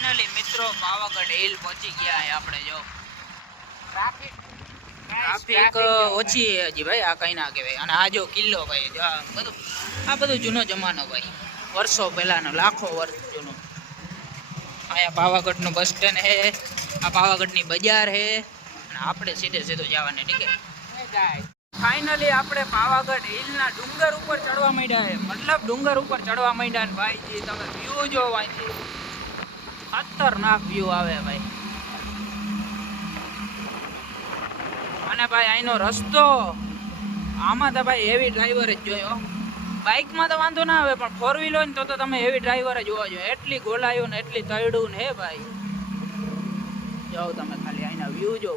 Finally મિત્રો Pavagadh hill પહોંચી ગયા છે આપણે. જો ટ્રાફિક ઓછી હજી ભાઈ, આ કઈ ના કહેવાય. અને આ જો કિલ્લો ભાઈ, આ બધું જૂનો જમાનો ભાઈ, વર્ષો પહેલાનો, લાખો વર્ષ જૂનો. અહીંયા પાવાગઢનું બસ સ્ટેન્ડ છે, આ પાવાગઢની બજાર છે, અને આપણે સીધે સીધું જવાને. ઠીક છે, ફાઇનલી આપણે પાવાગઢ હિલના ડુંગર ઉપર ચડવા માંડ્યા છે. મતલબ ડુંગર ઉપર ચડવા માંડ્યા ને ભાઈજી તમે વ્યૂ જોવો અહીંથી, ખતરનાક વ્યૂ આવે ભાઈ. અને ભાઈ અહીંનો રસ્તો, આમાં તો ભાઈ હેવી ડ્રાઈવર જ જોયો. બાઇકમાં તો વાંધો ના આવે, પણ ફોર વ્હીલ હોય ને તો તમે હેવી ડ્રાઈવર જ હોવા જોઈએ. એટલી ગોલાયું ને એટલી તળડું ને હે ભાઈ. જાઓ તમે ખાલી અહીંના વ્યૂ જો.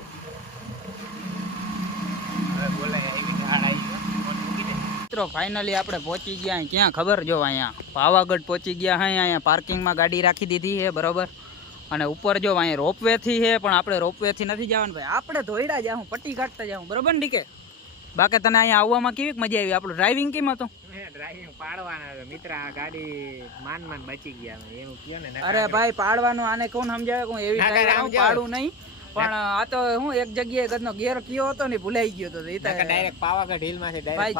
મિત્રો ફાઇનલી આપણે પહોંચી ગયા ક્યાં ખબર? જો અહીંયા પાવાગઢ પહોંચી ગયા. અહીંયા પાર્કિંગમાં ગાડી રાખી દીધી છે બરોબર. અને ઉપર જો અહીંયા રોપવે થી છે, પણ આપણે રોપવે થી નથી જવાનું ભાઈ, આપણે ધોઈડા જાઉં, પટ્ટી કાઢતા જાઉં બરોબર ને. કે બાકી તને અહીંયા આવવામાં કેવી મજા આવી? આપણું ડ્રાઇવિંગ કેમ હતું? ડ્રાઇવિંગ પાડવાના મિત્ર, આ ગાડી માન બચી ગયા એવું કયો ને. અરે ભાઈ પાડવાનું આને કોણ સમજાવે? કોઈ એવી ડ્રાઈવર પાડું નહીં, પણ આ તો હું એક જગ્યાએ કદનો ગેર કયો હતો ને ભૂલાઈ ગયો હતો. ડાયરેક્ટ પાવાગઢ હિલ માં છે ભાઈ.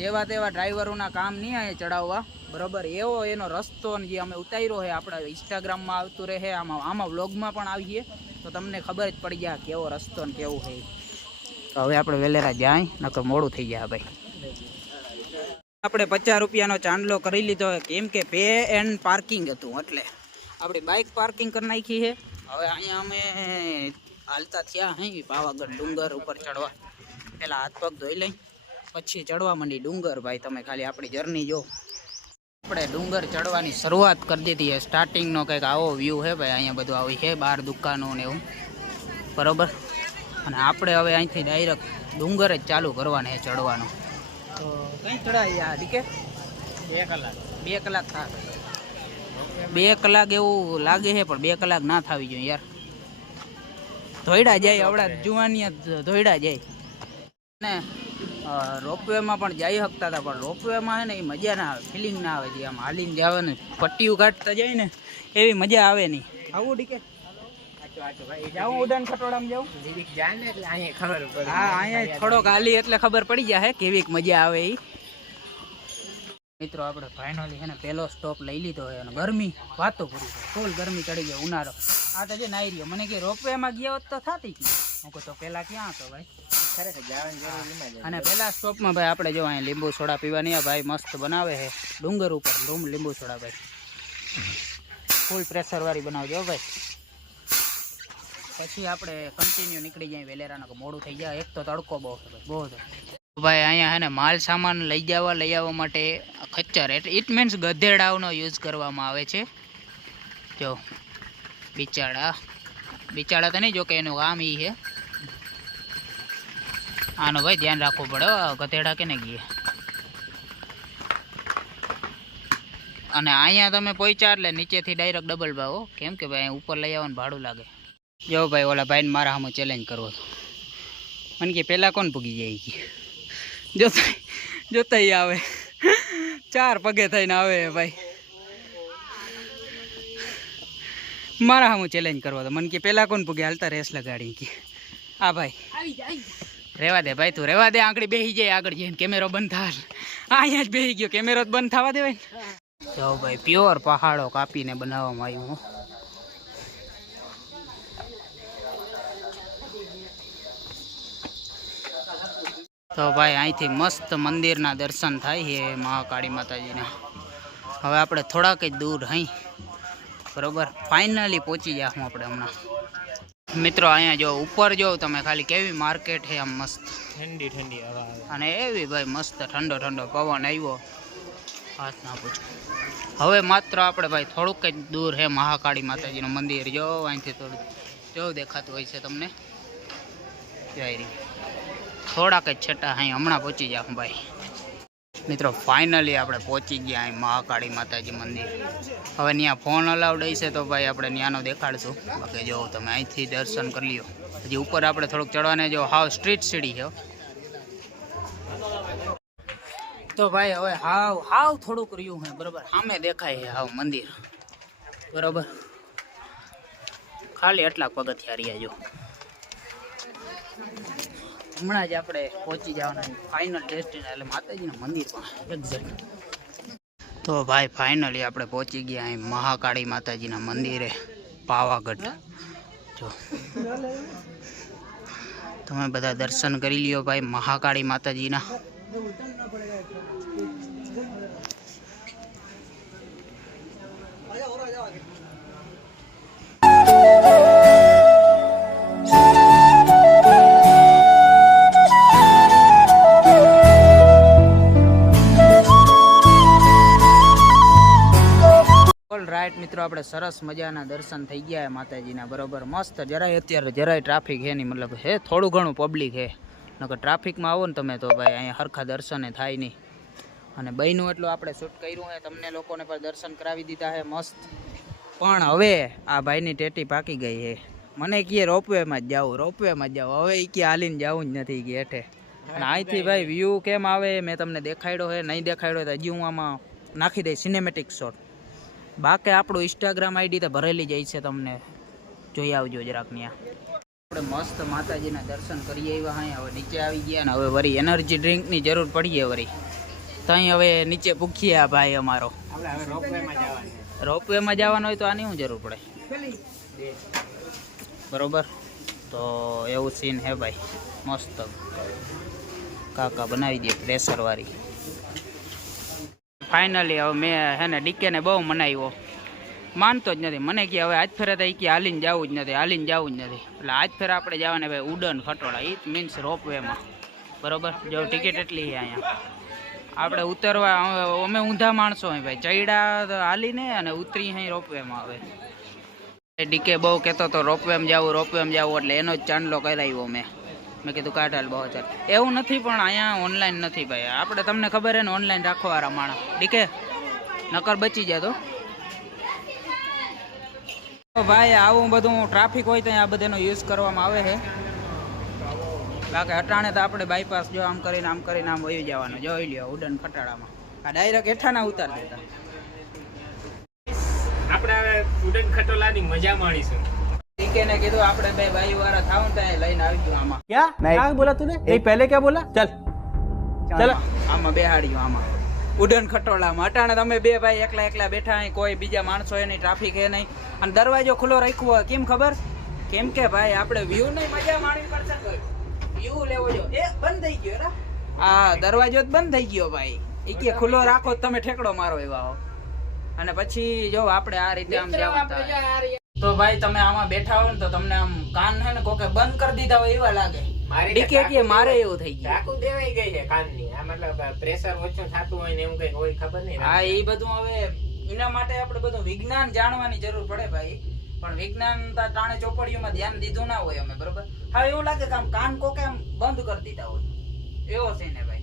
જેવા તેવા ડ્રાઈવરોના કામ નહીં અહીંયા ચડાવવા બરોબર. એવો એનો રસ્તો જે અમે ઉતાર્યો છે, આપણા ઇન્સ્ટાગ્રામમાં આવતું રહે, આમાં વ્લોગમાં પણ આવીએ તો તમને ખબર જ પડી જાય કેવો રસ્તો ને કેવું છે. તો હવે આપણે વેલેરા જાય, નકર મોડું થઈ જાય ભાઈ. આપણે 50 રૂપિયાનો ચાંદલો કરી લીધો, કેમ કે પે એન્ડ પાર્કિંગ હતું, એટલે આપણે બાઇક પાર્કિંગ કરી નાખી છે. હવે અહીંયા અમે હાલતા થયા હઈ પાવાગઢ ડુંગર ઉપર ચડવા. પહેલાં હાથ પગ ધોઈ લઈ પછી ચડવા માંડી ડુંગર ભાઈ. તમે ખાલી આપણી જર્ની જો. આપણે ડુંગર ચડવાની શરૂઆત કરી દીધી છે. સ્ટાર્ટિંગનો કંઈક આવો વ્યૂ છે ભાઈ. અહીંયા બધું આવી છે, બહાર દુકાનો ને એવું બરોબર. અને આપણે હવે અહીંથી ડાયરેક્ટ ડુંગર જ ચાલુ કરવાનું છે ચડવાનું. તો કંઈ ચડાવી આ ડીકે 2 કલાક 2 કલાક થાય. 2 કલાક એવું લાગે છે, પણ 2 કલાક ના થવી જોઈએ યાર. ધોઈડા જાય આવડા જુવાનિયા, ધોઈડા જાય. ને રોપવેમાં પણ જઈ શકતા હતા, પણ રોપવેમાં છે ને એ મજા ના આવે, ફિલિંગ ના આવે. જે આમ હાલીને જવાનું પટ્ટીઓ કાઢતા જાય ને એવી મજા આવે નહીં. આવું ડીકે જાઉં ઉડાન ખટોડામાં જાઉં? હા, અહીંયા થોડોક હાલી એટલે ખબર પડી જાય કેવી મજા આવે એ. મિત્રો આપણે ફાઇનલી છે ને પહેલો સ્ટોપ લઈ લીધો હોય, અને ગરમી વાતો પૂરી થાય, ફૂલ ગરમી ચડી ગયો, ઉનાળો. આ તો જે નાઈ રહ્યો, મને કે રોપવેમાં ગયા હોત તો થતી ગઈ. હું કહું તો પહેલા ક્યાં હતો ભાઈ, ખરેખર જવાની જરૂર. અને પહેલા સ્ટોપમાં ભાઈ આપણે જો અહીંયા લીંબુ સોડા પીવાની, ભાઈ મસ્ત બનાવે છે ડુંગર ઉપર લીંબુ સોડા ભાઈ, ફૂલ પ્રેશર વાળી બનાવજો ભાઈ. પછી આપણે કન્ટિન્યુ નીકળી જાય વેલેરાનો, મોડું થઈ જાય. એક તો તડકો બહુ છે ભાઈ, બહુ ભાઈ. અહીંયા હે ને માલ સામાન લઈ આવવા માટે ખચ્ચર, એટલે ઇટ મીન્સ ગધેડાઓનો યુઝ કરવામાં આવે છે. જો બિચાડા તો નહીં, જો કે એનું કામ એ છે. આનું ભાઈ ધ્યાન રાખવું પડે, ગધેડા કે ને ગયે. અને અહીંયા તમે પહોંચ્યા એટલે નીચેથી ડાયરેક્ટ ડબલ ભાવ, કેમ કે ભાઈ ઉપર લઈ આવવાનું ભાડું લાગે. જો ભાઈ ઓલા ભાઈને મારા સામે ચેલેન્જ કરવો હતો. મને કે પહેલાં કોણ પૂગી જાય કે જોતા આવે, 4 પગે થઈને આવે ભાઈ. મારા સામે ચેલેન્જ કરવો હતો. મને કે પહેલાં કોણ પૂગે, હાલતા રેસ લગાડી કે. હા ભાઈ રેવા દે ભાઈ, તું રેવા દે. આંગળી બેસી જાય આગળ જઈને, કેમેરો બંધ થાય. અહીંયા જ બેસી ગયો, કેમેરો જ બંધ થવા દેવાય ને. જો ભાઈ પ્યોર પહાડો કાપીને બનાવવામાં આવ્યું. તો ભાઈ અહીંથી મસ્ત મંદિરના દર્શન થાય છે મહાકાળી માતાજીના. હવે આપણે થોડાક જ દૂર હઈ બરોબર, ફાઇનલી પહોંચી ગયા હું આપણે હમણાં. મિત્રો અહીંયા જો ઉપર જો તમે ખાલી કેવી માર્કેટ છે, આમ મસ્ત ઠંડી ઠંડી હવા અને એવી ભાઈ મસ્ત ઠંડો ઠંડો પવન આવ્યો, હાથ ના પૂછો. હવે માત્ર આપણે ભાઈ થોડુંક જ દૂર છે મહાકાળી માતાજીનું મંદિર. જો અહીંથી થોડું જો દેખાતું હોય છે તમને, જઈ થોડાક જ છેટા અહીં હમણાં પહોંચી જાઉં ભાઈ. મિત્રો ફાઇનલી આપણે પહોંચી ગયા અહીં મહાકાળી માતાજી મંદિર. હવે ત્યાં ફોન અલાઉડ હશે તો ભાઈ આપણે ત્યાંનો દેખાડશું. બાકી જો તમે અહીંથી દર્શન કરી લ્યો. હજી ઉપર આપણે થોડુંક ચડવાને જો હાવ સ્ટ્રીટ સીડી છે. તો ભાઈ હવે હાવ થોડુંક રહ્યું છે બરાબર, સામે દેખાય છે હાવ મંદિર બરાબર. ખાલી એટલા પગથિયા રહ્યા જો. હમણાં જ આપણે પહોંચી જવાના ફાઇનલ ડેસ્ટિનેશન એટલે માતાજીના મંદિર પણ એક્ઝેક્ટ. તો ભાઈ ફાઇનલી આપણે પહોંચી ગયા અહીં મહાકાળી માતાજીના મંદિરે પાવાગઢ. જો તમે બધા દર્શન કરી લ્યો ભાઈ મહાકાળી માતાજીના. રાઈટ મિત્રો, આપણે સરસ મજાના દર્શન થઈ ગયા માતાજીના. બરોબર મસ્ત. જરાય અત્યારે જરાય ટ્રાફિક હે નહીં, મતલબ હે થોડું ઘણું પબ્લિક હે, નકર ટ્રાફિકમાં આવો ને તમે તો ભાઈ અહીંયા હરખા દર્શને થાય નહીં. અને બહેનું એટલું આપણે શૂટ કર્યું હે, તમને લોકોને પણ દર્શન કરાવી દીધા હે મસ્ત. પણ હવે આ ભાઈની ટેટી પાકી ગઈ હે. મને કહે રોપવેમાં જ જાવું, રોપવેમાં જ જાવું. હવે એ કે હાલીને જવું જ નથી કે હેઠે. અને અહીંથી ભાઈ વ્યૂ કેમ આવે મેં તમને દેખાડ્યો હે, નહીં દેખાડ્યો તો હજી હું આમાં નાખી દઈશ સિનેમેટિક શોટ. બાકી આપણું ઇન્સ્ટાગ્રામ આઈડી તો ભરેલી જાય છે, તમને જોઈ આવજો જરાક ત્યાં. આપણે મસ્ત માતાજીના દર્શન કરી આવ્યા. અહીં હવે નીચે આવી ગયા ને હવે વળી એનર્જી ડ્રિંકની જરૂર પડીએ વળી. ત્યાં હવે નીચે પૂછીએ આ ભાઈ અમારો. રોપવેમાં જવાનું હોય તો આની શું જરૂર પડે? બરોબર, તો એવું સીન હે ભાઈ. મસ્ત કાકા બનાવી દે પ્રેશરવાળી. ફાઇનલી હવે મેં હે ને ડીકેને બહુ મનાવ્યો, માનતો જ નથી. મને કે હવે આજ ફેરે તો કે હાલીને જવું જ નથી, હાલીને જવું જ નથી. એટલે આજ ફેરે આપણે જવાને ભાઈ ઉડન ખટોળા, એ મીન્સ રોપવેમાં. બરોબર, જો ટિકિટ એટલી છે અહીંયા. આપણે ઉતરવા અમે ઊંધા માણસો હોય ભાઈ, ચૈડા હાલીને અને ઉતરી અહીં રોપવેમાં આવે. ડીકે બહુ કહેતો હતો રોપવેમાં જવું, રોપવેમાં જવું, એટલે એનો જ ચાંદલો કરાવ્યો મેં કીધું કાઢાલ બહુ ચાલ. એવું નથી પણ અહીંયા ઓનલાઈન નથી ભાઈ. આપણે તમને ખબર હે ને ઓનલાઈન રાખવાવાળા માણસ ડીકે નકર બચી જતો ભાઈ. આવું બધું ટ્રાફિક હોય તો આ બધાનો યુઝ કરવામાં આવે છે. બાકી અટાણે તો આપણે બાયપાસ જો આમ કરીને આમ વયું જવાનું. જોઈ લ્યો ઉડન ખટાડામાં આ ડાયરેક્ટ હેઠાના ઉતાર દેતા. આપણે હવે ઉડન ખટોલાની મજા માણીશું. ने कीधु आपणे बे भाई वारा थाव ने लईने आव्यो आमा. क्या क्या बोला तूने? नहीं पहले क्या बोला? चल चल आमा बेहाड़ियो आमा उडन खटोलामां. अटाणे तमे बे भाई एकला एकला बैठा हई, कोई बीजा माणसो हे नहीं, ट्राफिक है नहीं, अने दरवाजो खुलो राख्यो होय. केम खबर? केम के भाई आपणे व्यू नहीं मजा माणी પડશે. व्यू लेवो जो ए बंद થઈ ગયો રા. आ दरवाजो ज बंद થઈ ગયો ભાઈ. ઈ કે ખુલ્લો રાખો તમે ઠેકડો મારો એવા હો. અને પછી જો આપણે આ રીતે આમ જાવ तो भाई તમે આમાં બેઠા હો ને તો તમને આમ કાન હે ને કોકે બંધ કરી દીધા હોય એવા લાગે. ડીકે કે મારે એવું થઈ ગયું. ચાકુ દેવાઈ ગઈ છે કાનની. આ મતલબ પ્રેશર ઓછું થાતું હોય ને એવું કઈ હોય ખબર નહીં. હા એ બધું હવે એના માટે આપણે બધું વિજ્ઞાન જાણવાની જરૂર પડે ભાઈ. પણ વિજ્ઞાન તાણે ચોપડીઓમાં ધ્યાન દીધું ના હોય અમે. બરોબર, હા એવું લાગે કે આમ કાન કોકે આમ બંધ કરી દીધા હોય એવો છે ને ભાઈ.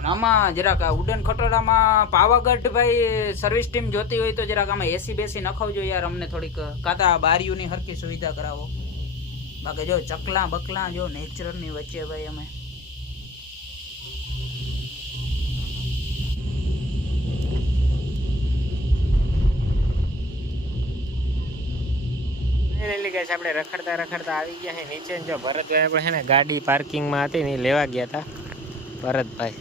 અને આમાં જરાક ઉડન ખટોલામાં પાવાગઢ ભાઈ સર્વિસ ટીમ જોતી હોય તો જરાક આમાં એસી બેસી નખાવજો યાર અમને થોડીક. કાતા બારીઓની હરકી સુવિધા કરાવો. બાકી જો ચકલા બકલા જો નેચરની વચ્ચે ભાઈ અમે. આપણે રખડતા રખડતા આવી ગયા છે નીચે. જો ભરતભાઈ આપણે છે ને ગાડી પાર્કિંગમાં હતી ને લેવા ગયા હતા. ભરતભાઈ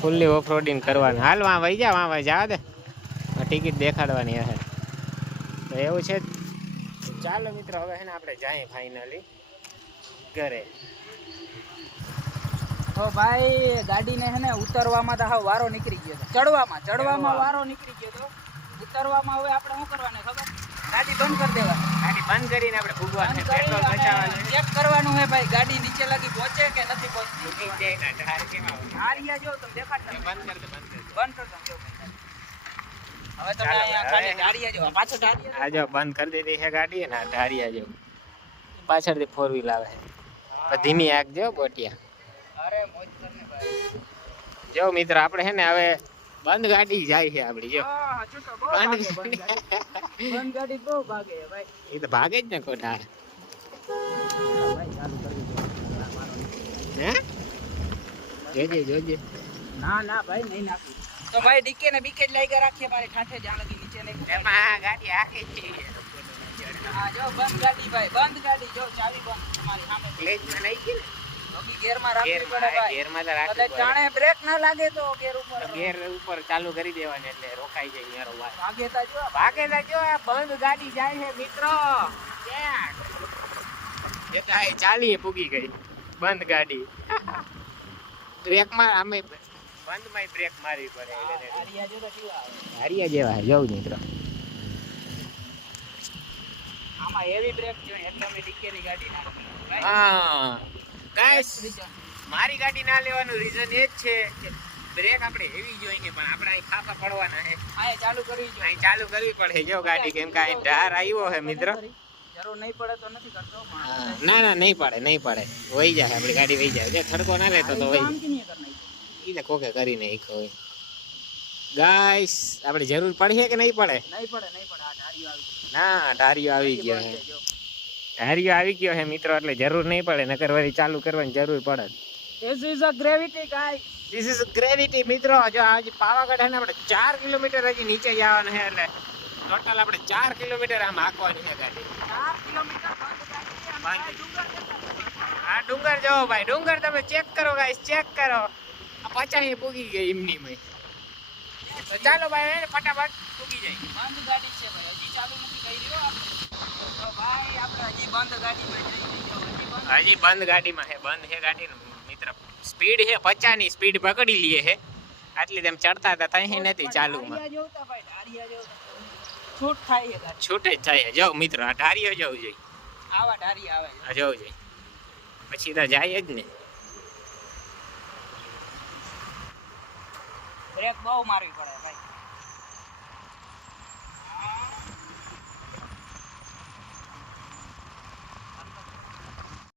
ફૂલ્લી ઓફ રોડિંગ કરવાનું. હાલ વાં વહી જા, વાં વહી જવા દે, ટિકિટ દેખાડવાની હશે તો એવું છે. ચાલો મિત્રો હવે છે ને આપણે જઈએ ફાઇનલી ઘરે. તો ભાઈ ગાડીને છે ને ઉતરવામાં તો હા વારો નીકળી ગયો. ચડવામાં વારો નીકળી ગયો. તો ઉતરવામાં હવે આપણે શું કરવાનું ખબર? ગાડી બંધ કરી દેવાની. ગાડી બંધ કરીને આપણે ભૂગવાનું, પેટ્રોલ બચાવવાનું, ચેક કરવાનું હે ભાઈ ગાડી નીચે લાગી પહોંચે કે નથી પહોંચતી. હારિયા જો તમે દેખાડતા બંધ કર દે, બંધ કર દો. હવે તમે અહીંયા ખાલી હારિયા જો પાછળ હારિયા આ જો બંધ કરી દીધી છે ગાડી ને ઢારિયા જો પાછળથી 4 વ્હીલ આવે છે. ધીમી આગજો બોટિયા. અરે મોજ કરને ભાઈ. જો મિત્ર આપણે છે ને હવે બંધ ગાડી જાય છે આપડી. જો હા છૂટો બહુ ભાગે બંધ ગાડી બહુ ભાગે ભાઈ. એ તો ભાગે જ ને કોટા. ભાઈ ચાલુ કરી દો. હે જોજે જોજે. ના ભાઈ નહીં નાખી. તો ભાઈ ડીકે ને બીકે જ લાગ્યા રાખીએ મારી ઠાઠે જ્યાં લગી નીચે નહીં એમાં ગાડી આખી જ છે. હા જો બંધ ગાડી ભાઈ, બંધ ગાડી જો ચાવી બંધ તમારી સામે. ક્લેચમાં નહીં ગઈ ને? અભી ગેરમાં રાખવી પડે ભાઈ. ગેરમાં તો રાખવી કદાચ પડે. જાણે બ્રેક ના લાગે તો ગેર ઉપર ગેર ઉપર ચાલુ કરી દેવાની એટલે રોકાઈ જાય યાર વાત. ભાગે તા જો. ભાગે જો આ બંધ ગાડી જાય છે મિત્રો. ક્યાં? એ તો આ ચાલીએ પૂગી ગઈ બંધ ગાડી. બ્રેકમાં અમે બંધમાં બ્રેક મારવી પડે. હારિયા જો તો કેવું આવે. હારિયા જેવા જવું મિત્રો. આમાં હેવી બ્રેક જોઈએ એટલે અમે ડીકેની ગાડી નાખી. હા ગાઈસ, મારી ગાડી ના લેવાનું રીઝન એ જ છે કે બ્રેક આપણે હેવી જોઈએ પણ આપણે અહીં ફાફા પડવાના છે. આ ચાલુ કરવી જોઈએ. અહીં ચાલુ કરવી પડે જો ગાડી, કેમ કે અહીં ઢાર આવ્યો છે મિત્ર. જરૂર નહીં પડે તો નથી કરતો. ના ના નહીં પડે, નહીં પડે. વહી જાય આપણી ગાડી, વહી જાય. જે થડકો ના લેતો તો વહી કામ કે નહીં કરના. એને કોકે કરીને એક હોય. ગાઈસ, આપણે જરૂર પડશે કે નહીં પડે? નહીં પડે, નહીં પડે. આ ધારીઓ આવી. ના, ધારીઓ આવી ગયો છે. ધારીઓ આવી ગયો છે મિત્રો, એટલે જરૂર નહીં પડે. નકર વળી ચાલુ કરવાની જરૂર પડે. This is a gravity guys. This is gravity મિત્રો. જો આજે પાવાગઢ છે ને, આપણે 4 કિલોમીટર હજી નીચે જવાનું છે, એટલે ટોટલ આપણે 4 કિલોમીટર આમ હાંકવાની છે ગાડી. 4 કિલોમીટર આ ડુંગર જો ભાઈ, ડુંગર તમે ચેક કરો ગાઈસ, ચેક કરો. આ 50 પૂગી ગઈ એમની માં. તો ચાલો ભાઈ, એને ફટાફટ પૂગી જાય. બંધ ગાડી છે ભાઈ, હજી ચાલુ નથી કરી રહ્યો આપણે. તો ભાઈ આપણે હજી બંધ ગાડીમાં જઈએ. હજી બંધ ગાડીમાં છે, બંધ છે ગાડી મિત્ર. સ્પીડ છે 50 ની સ્પીડ પકડી લઈએ છે. આટલી તેમ ચડતા હતા તઈ નથી ચાલુમાં. ધારિયા જોતા ભાઈ, ધારિયા જોતા. છૂટ થાય છે ગાડી. છૂટે જ થાય. જાવ મિત્ર, આ ઢારીઓ જવું જોઈએ. આવા ધારિયા આવે છે. આ જવું જોઈએ, પછી તો જાય જ ને. બ્રેક બહુ મારવી પડે ભાઈ.